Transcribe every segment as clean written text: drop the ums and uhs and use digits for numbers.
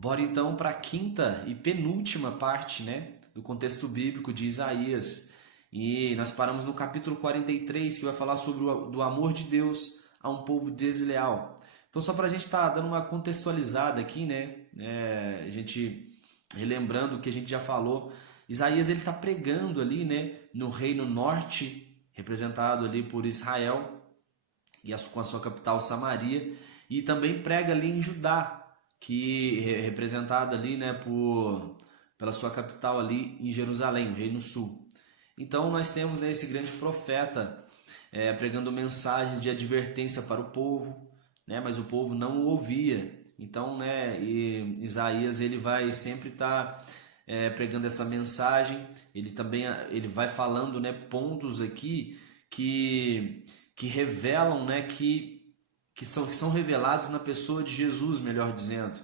Bora então para a quinta e penúltima parte, né, do contexto bíblico de Isaías. E nós paramos no capítulo 43, que vai falar sobre do amor de Deus a um povo desleal. Então, só para a gente estar dando uma contextualizada aqui, né, a gente relembrando o que a gente já falou, Isaías ele está pregando ali, né, no reino norte, representado ali por Israel, e com a sua capital Samaria, e também prega ali em Judá, que é representado ali, né, pela sua capital ali em Jerusalém, o Reino Sul. Então nós temos, né, esse grande profeta pregando mensagens de advertência para o povo, né, mas o povo não o ouvia. Então, né, Isaías ele vai sempre estar pregando essa mensagem. Ele vai falando, né, pontos aqui que revelam, né, que são revelados na pessoa de Jesus, melhor dizendo.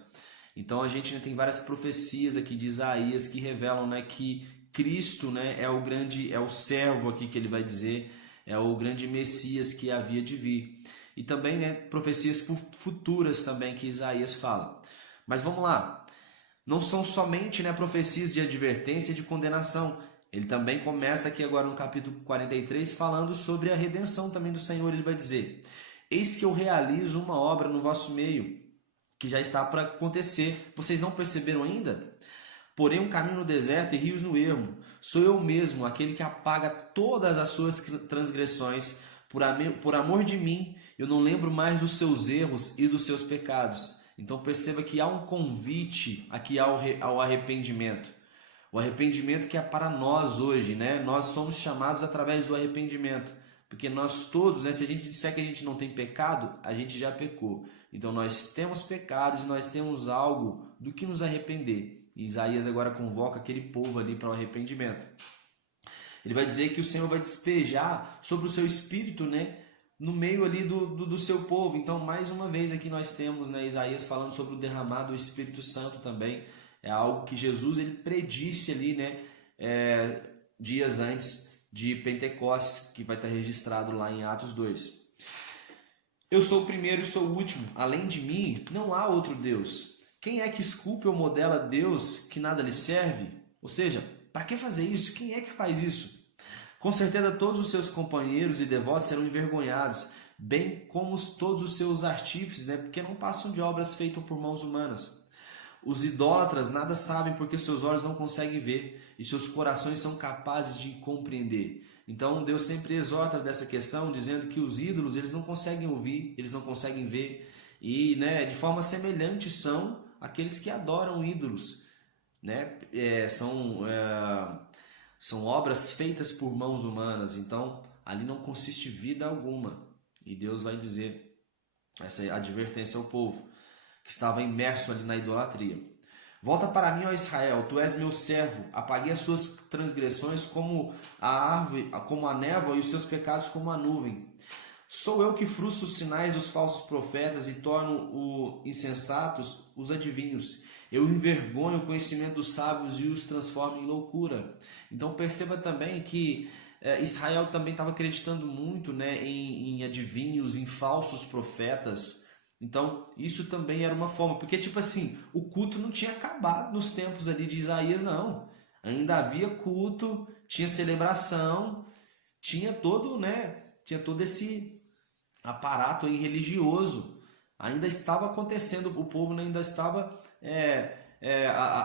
Então a gente tem várias profecias aqui de Isaías que revelam, né, que Cristo, né, é o servo aqui que ele vai dizer, é o grande Messias que havia de vir. E também, né, profecias futuras também que Isaías fala. Mas vamos lá. Não são somente, né, profecias de advertência e de condenação. Ele também começa aqui agora no capítulo 43 falando sobre a redenção também do Senhor. Ele vai dizer: eis que eu realizo uma obra no vosso meio, que já está para acontecer. Vocês não perceberam ainda? Porém um caminho no deserto e rios no ermo. Sou eu mesmo, aquele que apaga todas as suas transgressões. Por amor de mim, eu não lembro mais dos seus erros e dos seus pecados. Então perceba que há um convite aqui ao arrependimento. O arrependimento que é para nós hoje, né? Nós somos chamados através do arrependimento. Porque nós todos, né, se a gente disser que a gente não tem pecado, a gente já pecou. Então nós temos pecados e nós temos algo do que nos arrepender. E Isaías agora convoca aquele povo ali para o arrependimento. Ele vai dizer que o Senhor vai despejar sobre o seu espírito, né, no meio ali do seu povo. Então, mais uma vez aqui nós temos, né, Isaías falando sobre o derramado do Espírito Santo também. É algo que Jesus ele predisse ali, né, dias antes de Pentecostes, que vai estar registrado lá em Atos 2. Eu sou o primeiro e sou o último. Além de mim, não há outro Deus. Quem é que esculpe ou modela Deus que nada lhe serve? Ou seja, para que fazer isso? Quem é que faz isso? Com certeza todos os seus companheiros e devotos serão envergonhados, bem como todos os seus artífices, né? Porque não passam de obras feitas por mãos humanas. Os idólatras nada sabem porque seus olhos não conseguem ver e seus corações são capazes de compreender. Então Deus sempre exorta dessa questão, dizendo que os ídolos eles não conseguem ouvir, eles não conseguem ver e, né, de forma semelhante são aqueles que adoram ídolos, né? São obras feitas por mãos humanas, então ali não consiste vida alguma. E Deus vai dizer essa advertência ao povo que estava imerso ali na idolatria. Volta para mim, ó Israel, tu és meu servo, apaguei as suas transgressões como a árvore, como a névoa, e os seus pecados como a nuvem. Sou eu que frustro os sinais dos falsos profetas e torno insensatos os adivinhos. Eu envergonho o conhecimento dos sábios e os transformo em loucura. Então perceba também que Israel também estava acreditando muito, né, em adivinhos, em falsos profetas. Então isso também era uma forma, porque tipo assim, o culto não tinha acabado nos tempos ali de Isaías, não. Ainda havia culto, tinha celebração, tinha todo esse aparato aí religioso, ainda estava acontecendo, o povo ainda estava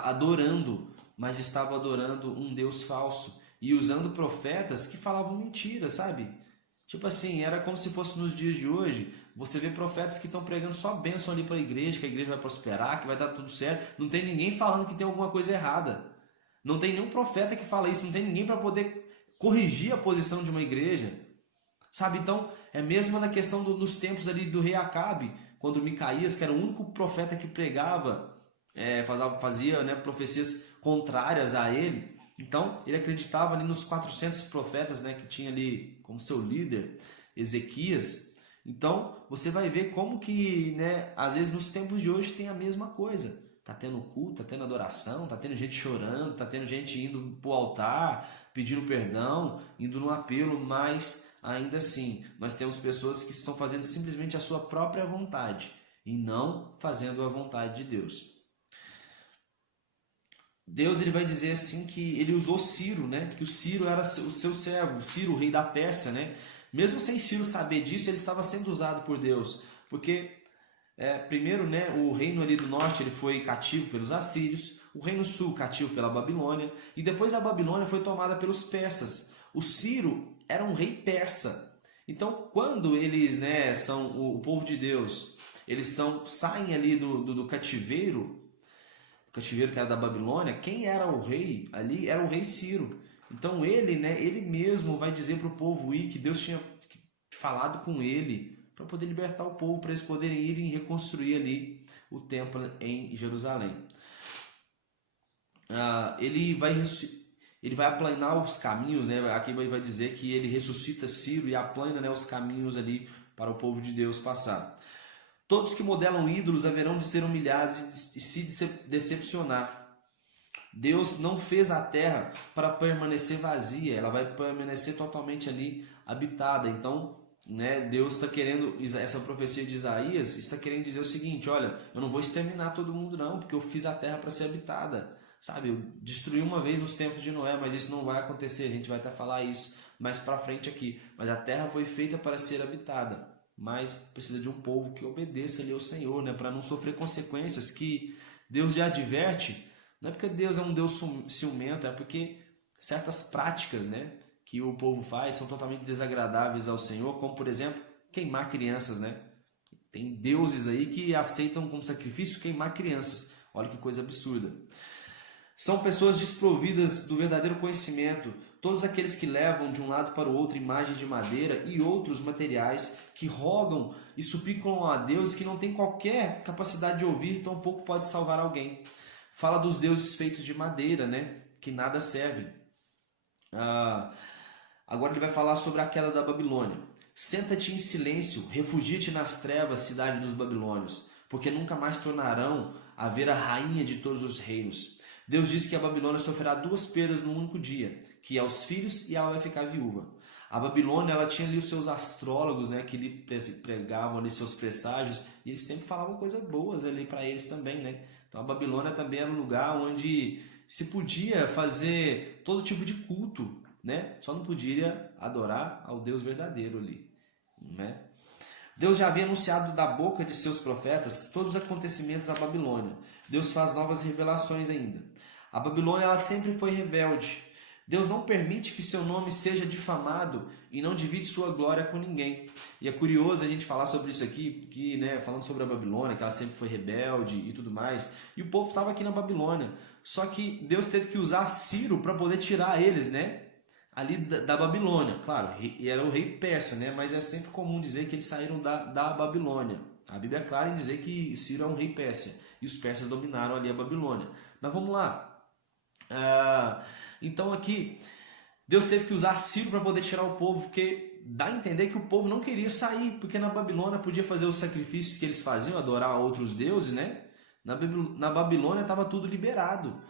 adorando, mas estava adorando um Deus falso e usando profetas que falavam mentira, sabe? Tipo assim, era como se fosse nos dias de hoje, você vê profetas que estão pregando só bênção ali para a igreja, que a igreja vai prosperar, que vai dar tudo certo, não tem ninguém falando que tem alguma coisa errada, não tem nenhum profeta que fala isso, não tem ninguém para poder corrigir a posição de uma igreja. Sabe, então, é mesmo na questão dos tempos ali do rei Acabe, quando Micaías, que era o único profeta que pregava, fazia, né, profecias contrárias a ele. Então, ele acreditava ali nos 400 profetas, né, que tinha ali como seu líder, Ezequias. Então, você vai ver como que, né, às vezes nos tempos de hoje tem a mesma coisa. Tá tendo culto, tá tendo adoração, tá tendo gente chorando, tá tendo gente indo pro altar, pedindo perdão, indo no apelo, mas ainda assim, nós temos pessoas que estão fazendo simplesmente a sua própria vontade e não fazendo a vontade de Deus. Deus ele vai dizer assim que ele usou Ciro, né? Que o Ciro era o seu servo, Ciro, o rei da Pérsia, né? Mesmo sem Ciro saber disso, ele estava sendo usado por Deus, porque primeiro, né, o reino ali do norte ele foi cativo pelos assírios, o reino sul cativo pela Babilônia, e depois a Babilônia foi tomada pelos persas. O Ciro era um rei persa. Então, quando eles, né, são o povo de Deus, saem ali do cativeiro, o cativeiro que era da Babilônia, quem era o rei ali era o rei Ciro. Então ele, né, ele mesmo vai dizer para o povo ir que Deus tinha falado com ele para poder libertar o povo, para eles poderem ir e reconstruir ali o templo em Jerusalém. Ele vai aplanar os caminhos, né? Aqui vai dizer que ele ressuscita Ciro e aplana, né, os caminhos ali para o povo de Deus passar. Todos que modelam ídolos haverão de ser humilhados e se decepcionar. Deus não fez a terra para permanecer vazia, ela vai permanecer totalmente ali habitada. Então, né, Deus está querendo, essa profecia de Isaías está querendo dizer o seguinte: olha, eu não vou exterminar todo mundo não, porque eu fiz a terra para ser habitada. Sabe, eu destruí uma vez nos tempos de Noé, mas isso não vai acontecer, a gente vai até falar isso mais para frente aqui. Mas a terra foi feita para ser habitada, mas precisa de um povo que obedeça ali ao Senhor, né, para não sofrer consequências que Deus já adverte. Não é porque Deus é um Deus ciumento, é porque certas práticas, né, que o povo faz são totalmente desagradáveis ao Senhor, como por exemplo, queimar crianças, né? Tem deuses aí que aceitam como sacrifício queimar crianças. Olha que coisa absurda. São pessoas desprovidas do verdadeiro conhecimento, todos aqueles que levam de um lado para o outro imagens de madeira e outros materiais, que rogam e suplicam a Deus que não tem qualquer capacidade de ouvir, tampouco pode salvar alguém. Fala dos deuses feitos de madeira, né? Que nada servem. Agora ele vai falar sobre a queda da Babilônia. Senta-te em silêncio, refugia-te nas trevas, cidade dos babilônios, porque nunca mais tornarão a ver a rainha de todos os reinos. Deus disse que a Babilônia sofrerá 2 perdas num único dia, que é os filhos e ela vai ficar viúva. A Babilônia, ela tinha ali os seus astrólogos, né, que lhe pregavam ali seus presságios, e eles sempre falavam coisas boas ali para eles também, né? Então a Babilônia também era um lugar onde se podia fazer todo tipo de culto, né? Só não podia adorar ao Deus verdadeiro ali, né? Deus já havia anunciado da boca de seus profetas todos os acontecimentos da Babilônia. Deus faz novas revelações ainda. A Babilônia, ela sempre foi rebelde. Deus não permite que seu nome seja difamado e não divide sua glória com ninguém. E é curioso a gente falar sobre isso aqui, porque, né, falando sobre a Babilônia, que ela sempre foi rebelde e tudo mais, e o povo estava aqui na Babilônia. Só que Deus teve que usar Ciro para poder tirar eles, né, ali da Babilônia. Claro, e era o rei persa, né, mas é sempre comum dizer que eles saíram da Babilônia. A Bíblia é clara em dizer que Ciro é um rei persa, e os persas dominaram ali a Babilônia. Mas vamos lá. Então aqui, Deus teve que usar Ciro para poder tirar o povo, porque dá a entender que o povo não queria sair, porque na Babilônia podia fazer os sacrifícios que eles faziam, adorar outros deuses, né? Na Babilônia estava tudo liberado.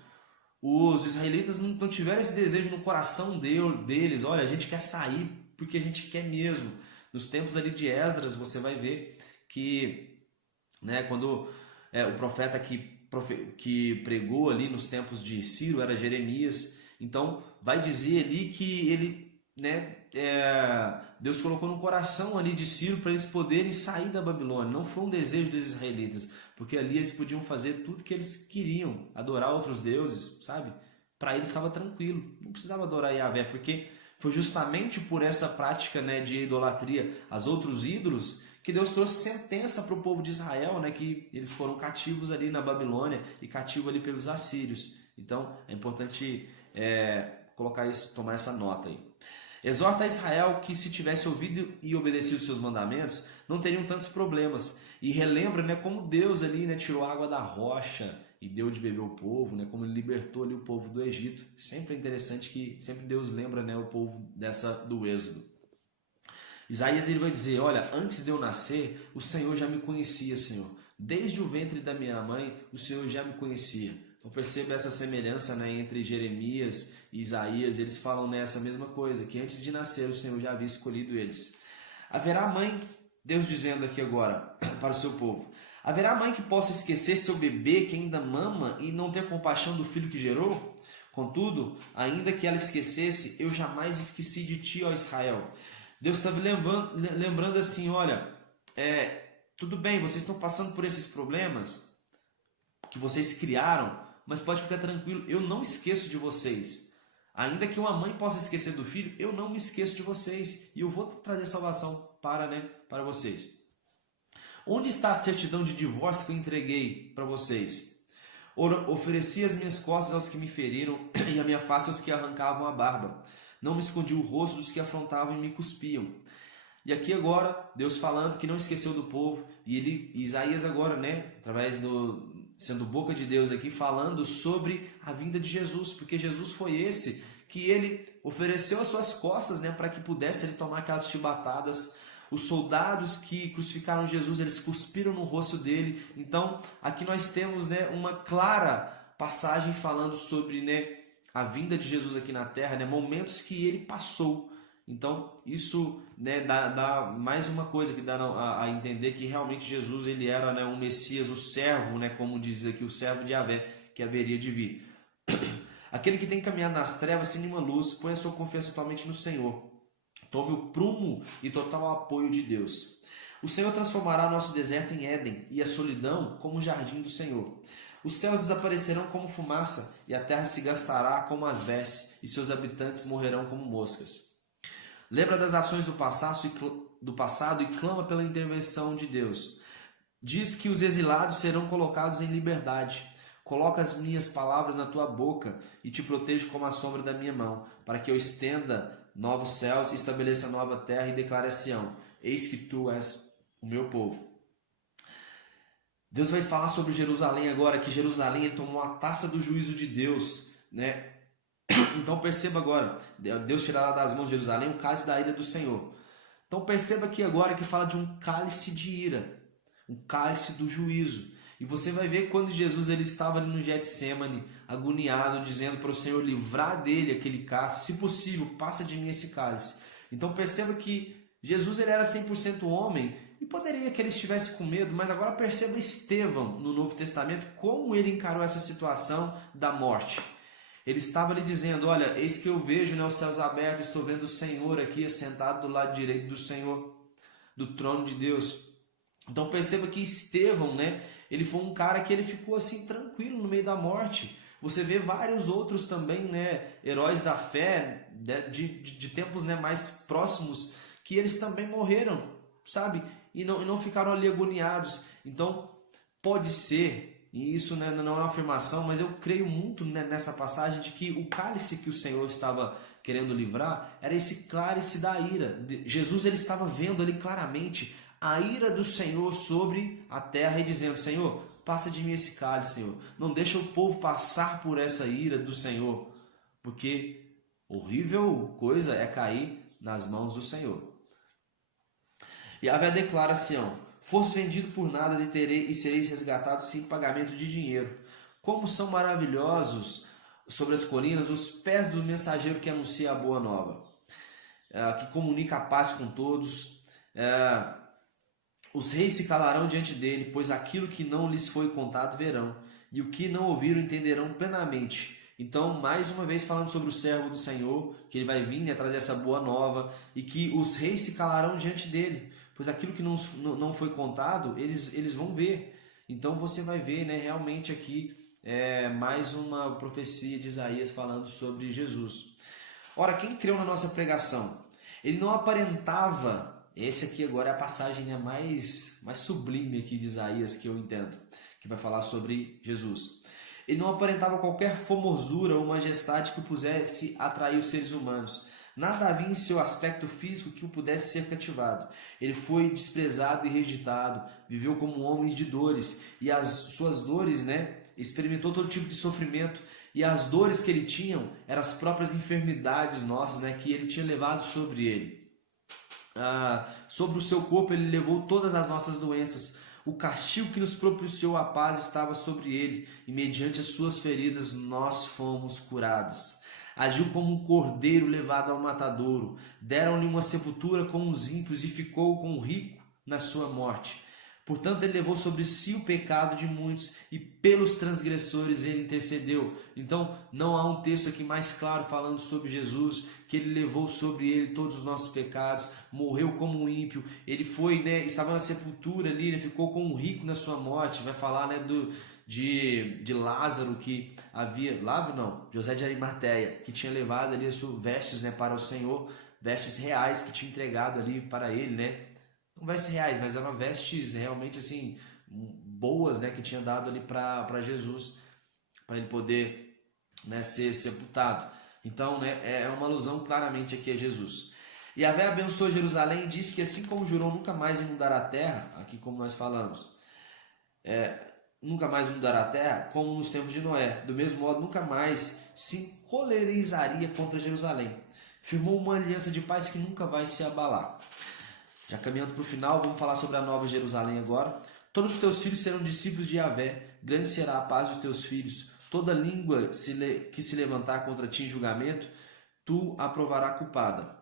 Os israelitas não tiveram esse desejo no coração deles, olha, a gente quer sair porque a gente quer mesmo. Nos tempos ali de Esdras, você vai ver que, né, quando o profeta que pregou ali nos tempos de Ciro era Jeremias. Então vai dizer ali que ele, né, Deus colocou no coração ali de Ciro para eles poderem sair da Babilônia. Não foi um desejo dos israelitas, porque ali eles podiam fazer tudo que eles queriam, adorar outros deuses, sabe? Para eles estava tranquilo, não precisava adorar Yahvé, porque foi justamente por essa prática, né, de idolatria aos outros ídolos que Deus trouxe sentença para o povo de Israel, né, que eles foram cativos ali na Babilônia e cativos ali pelos assírios. Então é importante colocar isso, tomar essa nota aí. Exorta a Israel que, se tivesse ouvido e obedecido seus mandamentos, não teriam tantos problemas. E relembra, né, como Deus ali, né, tirou a água da rocha e deu de beber o povo, né, como ele libertou ali o povo do Egito. Sempre é interessante que sempre Deus lembra, né, o povo do Êxodo. Isaías ele vai dizer: olha, antes de eu nascer, o Senhor já me conhecia, Senhor. Desde o ventre da minha mãe, o Senhor já me conhecia. Então perceba essa semelhança, né, entre Jeremias e Isaías. Eles falam nessa mesma coisa, que antes de nascer o Senhor já havia escolhido eles. Haverá mãe, Deus dizendo aqui agora para o seu povo: Haverá mãe que possa esquecer seu bebê que ainda mama e não ter compaixão do filho que gerou? Contudo, ainda que ela esquecesse, eu jamais esqueci de ti, ó Israel. Deus estava lembrando assim, olha, tudo bem, vocês estão passando por esses problemas que vocês criaram, mas pode ficar tranquilo, eu não esqueço de vocês. Ainda que uma mãe possa esquecer do filho, eu não me esqueço de vocês e eu vou trazer salvação para vocês. Onde está a certidão de divórcio que eu entreguei para vocês? Ofereci as minhas costas aos que me feriram e a minha face aos que arrancavam a barba. Não me escondi o rosto dos que afrontavam e me cuspiam. E aqui agora, Deus falando que não esqueceu do povo, e Isaías agora, através sendo boca de Deus aqui, falando sobre a vinda de Jesus, porque Jesus foi esse que ele ofereceu as suas costas, para que pudesse ele tomar aquelas chibatadas. Os soldados que crucificaram Jesus, eles cuspiram no rosto dele. Então, aqui nós temos uma clara passagem falando sobre a vinda de Jesus aqui na terra, momentos que ele passou. Então, isso dá mais uma coisa que dá a entender que realmente Jesus ele era um Messias, o servo, como diz aqui, o servo de Yahvé, que haveria de vir. Aquele que tem caminhado nas trevas sem nenhuma luz, põe a sua confiança totalmente no Senhor. Tome o prumo e total apoio de Deus. O Senhor transformará nosso deserto em Éden e a solidão como o jardim do Senhor. Os céus desaparecerão como fumaça e a terra se gastará como as vestes e seus habitantes morrerão como moscas. Lembra das ações do passado e clama pela intervenção de Deus. Diz que os exilados serão colocados em liberdade. Coloca as minhas palavras na tua boca e te protejo como a sombra da minha mão, para que eu estenda novos céus, estabeleça nova terra e declare a Sião: eis que tu és o meu povo. Deus vai falar sobre Jerusalém agora, que Jerusalém ele tomou a taça do juízo de Deus, Então perceba agora, Deus tirará das mãos de Jerusalém o cálice da ira do Senhor. Então perceba aqui agora que fala de um cálice de ira, um cálice do juízo. E você vai ver quando Jesus ele estava ali no Getsêmani, agoniado, dizendo para o Senhor livrar dele aquele cálice, se possível, passa de mim esse cálice. Então perceba que Jesus ele era 100% homem e poderia que ele estivesse com medo, mas agora perceba Estevão no Novo Testamento, como ele encarou essa situação da morte. Ele estava ali dizendo, olha, eis que eu vejo os céus abertos, estou vendo o Senhor aqui sentado do lado direito do Senhor, do trono de Deus. Então perceba que Estevão, ele foi um cara que ele ficou assim tranquilo no meio da morte. Você vê vários outros também, heróis da fé, de tempos mais próximos, que eles também morreram, sabe? E não ficaram ali agoniados. Então pode ser, e isso não é uma afirmação, mas eu creio muito nessa passagem de que o cálice que o Senhor estava querendo livrar era esse cálice da ira. Jesus ele estava vendo ali claramente a ira do Senhor sobre a terra e dizendo, Senhor, passa de mim esse cálice, Senhor. Não deixa o povo passar por essa ira do Senhor, porque horrível coisa é cair nas mãos do Senhor. Yahvé declara assim, fosse vendido por nada e sereis resgatados sem pagamento de dinheiro. Como são maravilhosos sobre as colinas os pés do mensageiro que anuncia a boa nova, que comunica a paz com todos. Os reis se calarão diante dele, pois aquilo que não lhes foi contado verão, e o que não ouviram entenderão plenamente. Então, mais uma vez falando sobre o servo do Senhor, que ele vai vir trazer essa boa nova, e que os reis se calarão diante dele, pois aquilo que não foi contado, eles vão ver. Então você vai ver realmente aqui mais uma profecia de Isaías falando sobre Jesus. Ora, quem creu na nossa pregação? Ele não aparentava... Esse aqui agora é a passagem mais sublime aqui de Isaías que eu entendo, que vai falar sobre Jesus. Ele não aparentava qualquer formosura ou majestade que o pudesse atrair os seres humanos. Nada havia em seu aspecto físico que o pudesse ser cativado. Ele foi desprezado e rejeitado, viveu como um homem de dores, e as suas dores, experimentou todo tipo de sofrimento, e as dores que ele tinha eram as próprias enfermidades nossas, que ele tinha levado sobre ele. Sobre o seu corpo ele levou todas as nossas doenças. O castigo que nos propiciou a paz estava sobre ele, e mediante as suas feridas nós fomos curados. Agiu como um cordeiro levado ao matadouro. Deram-lhe uma sepultura com os ímpios e ficou com o rico na sua morte. Portanto, ele levou sobre si o pecado de muitos e pelos transgressores ele intercedeu. Então, não há um texto aqui mais claro falando sobre Jesus, que ele levou sobre ele todos os nossos pecados, morreu como um ímpio, ele foi, né, estava na sepultura ali, né, ficou como um rico na sua morte. Vai falar, né, de Lázaro, que havia, Lázaro não, José de Arimateia, que tinha levado ali as suas vestes, né, para o Senhor, vestes reais que tinha entregado ali para ele, né? Não vestes reais, mas eram vestes realmente assim boas, né, que tinha dado ali para Jesus, para ele poder, né, ser sepultado. Então, né, é uma alusão claramente aqui a Jesus. E Yahvé abençoou Jerusalém e disse que assim como jurou nunca mais inundar a terra, aqui como nós falamos, nunca mais inundar a terra, como nos tempos de Noé, do mesmo modo nunca mais se encolerizaria contra Jerusalém. Firmou uma aliança de paz que nunca vai se abalar. Já caminhando para o final, vamos falar sobre a nova Jerusalém agora. Todos os teus filhos serão discípulos de Yahvé, grande será a paz dos teus filhos. Toda língua que se levantar contra ti em julgamento, tu a provará culpada.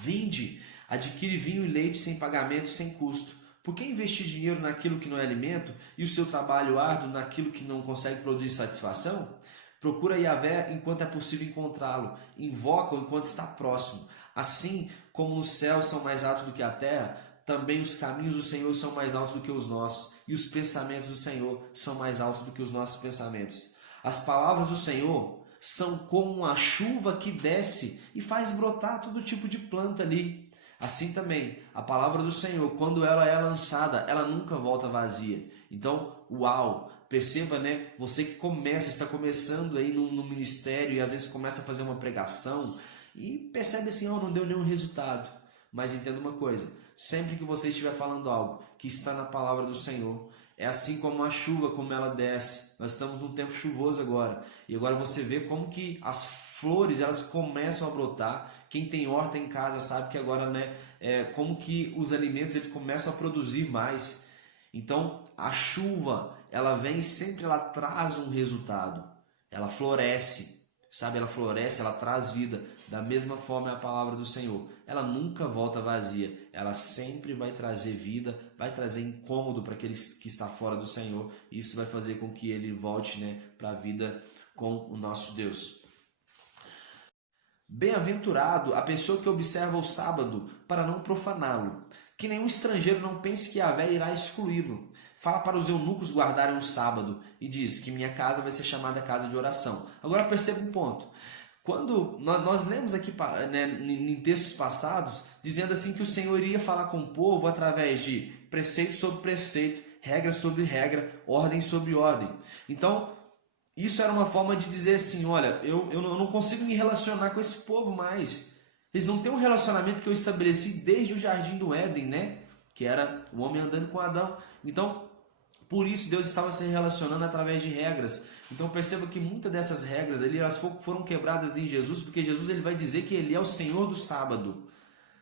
Vinde, adquire vinho e leite sem pagamento, sem custo. Por que investir dinheiro naquilo que não é alimento e o seu trabalho árduo naquilo que não consegue produzir satisfação? Procura Yahvé enquanto é possível encontrá-lo, invoca-o enquanto está próximo. Assim como os céus são mais altos do que a terra, também os caminhos do Senhor são mais altos do que os nossos, e os pensamentos do Senhor são mais altos do que os nossos pensamentos. As palavras do Senhor são como a chuva que desce e faz brotar todo tipo de planta ali. Assim também, a palavra do Senhor, quando ela é lançada, ela nunca volta vazia. Então, uau! Perceba, né? Você que está começando aí no ministério e às vezes começa a fazer uma pregação e percebe assim, não deu nenhum resultado. Mas entenda uma coisa, sempre que você estiver falando algo que está na palavra do Senhor, é assim como a chuva, como ela desce. Nós estamos num tempo chuvoso agora. E agora você vê como que as flores, elas começam a brotar. Quem tem horta em casa sabe que agora, né, como que os alimentos eles começam a produzir mais. Então, a chuva, ela vem e sempre ela traz um resultado. Ela floresce, sabe? Ela floresce, ela traz vida. Da mesma forma é a palavra do Senhor. Ela nunca volta vazia. Ela sempre vai trazer vida, vai trazer incômodo para aquele que está fora do Senhor. E isso vai fazer com que ele volte, né, para a vida com o nosso Deus. Bem-aventurado a pessoa que observa o sábado para não profaná-lo. Que nenhum estrangeiro não pense que Yahvé irá excluí-lo. Fala para os eunucos guardarem o sábado e diz que minha casa vai ser chamada casa de oração. Agora perceba um ponto. Quando nós lemos aqui, né, em textos passados, dizendo assim que o Senhor iria falar com o povo através de preceito sobre preceito, regra sobre regra, ordem sobre ordem. Então, isso era uma forma de dizer assim, olha, eu não consigo me relacionar com esse povo mais. Eles não têm um relacionamento que eu estabeleci desde o jardim do Éden, né? Que era o homem andando com Adão. Então, por isso Deus estava se relacionando através de regras. Então perceba que muitas dessas regras ali, elas foram quebradas em Jesus, porque Jesus ele vai dizer que ele é o Senhor do sábado.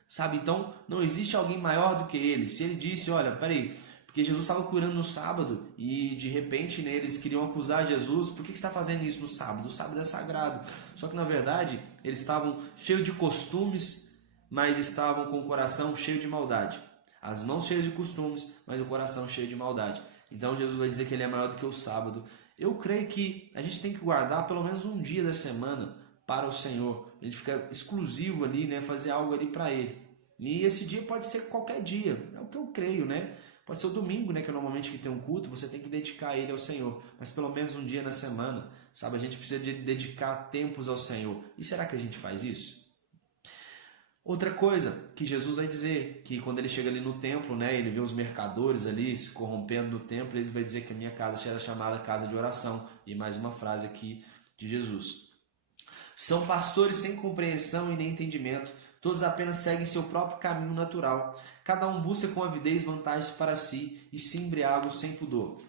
Sabe? Então não existe alguém maior do que ele. Se ele disse, olha, peraí, porque Jesus estava curando no sábado e de repente, né, eles queriam acusar Jesus, por que você está fazendo isso no sábado? O sábado é sagrado. Só que na verdade eles estavam cheios de costumes, mas estavam com o coração cheio de maldade. As mãos cheias de costumes, mas o coração cheio de maldade. Então Jesus vai dizer que ele é maior do que o sábado. Eu creio que a gente tem que guardar pelo menos um dia da semana para o Senhor. A gente fica exclusivo ali, né? Fazer algo ali para Ele. E esse dia pode ser qualquer dia. É o que eu creio, né? Pode ser o domingo, né? Que é normalmente que tem um culto. Você tem que dedicar ele ao Senhor. Mas pelo menos um dia na semana, sabe? A gente precisa de dedicar tempos ao Senhor. E será que a gente faz isso? Outra coisa que Jesus vai dizer, que quando ele chega ali no templo, né, ele vê os mercadores ali se corrompendo no templo, ele vai dizer que a minha casa será chamada casa de oração. E mais uma frase aqui de Jesus. São pastores sem compreensão e nem entendimento, todos apenas seguem seu próprio caminho natural. Cada um busca com avidez vantagens para si e se embriagam sem pudor.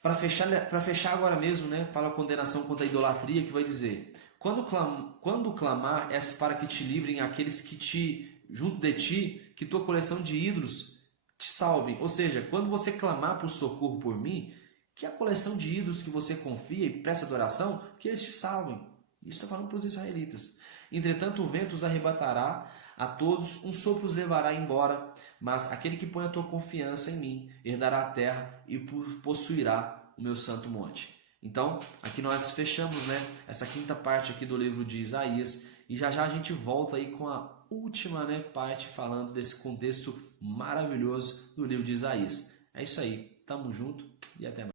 Para fechar agora mesmo, né, fala a condenação contra a idolatria, que vai dizer: Quando clamar é para que te livrem aqueles que junto de ti, que tua coleção de ídolos te salvem. Ou seja, quando você clamar por socorro por mim, que a coleção de ídolos que você confia e presta adoração, que eles te salvem. Isso está falando para os israelitas. Entretanto, o vento os arrebatará, A todos um sopro os levará embora, mas aquele que põe a tua confiança em mim herdará a terra e possuirá o meu santo monte. Então, aqui nós fechamos, né, essa quinta parte aqui do livro de Isaías, e já já a gente volta aí com a última, né, parte falando desse contexto maravilhoso do livro de Isaías. É isso aí, tamo junto e até mais.